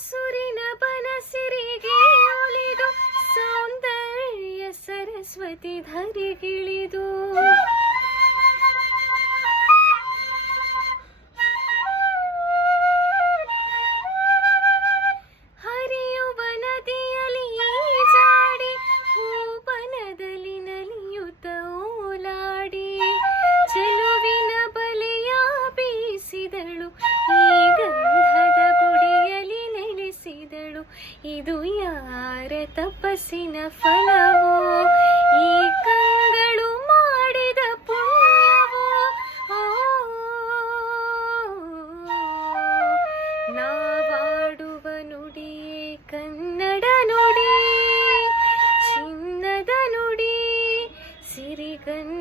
ಹಸುರಿನ ಬನಸಿರಿಗೆ ಒಲಿದು ಸೌಂದರ್ಯ ಸರಸ್ವತಿ ಧರಿಗಿಳಿದು. ಮಾಡಿದಳು ಇದು ಯಾರ ತಪಸ್ಸಿನ ಫಲವೋ? ಈ ಕಂಗಳು ಮಾಡಿದ ಪುಣ್ಯವೋ? ನಾವಾಡುವ ನುಡಿಯೇ ಕನ್ನಡ ನುಡಿ, ಚಿನ್ನದ ನುಡಿ, ಸಿರಿಗನ್ನ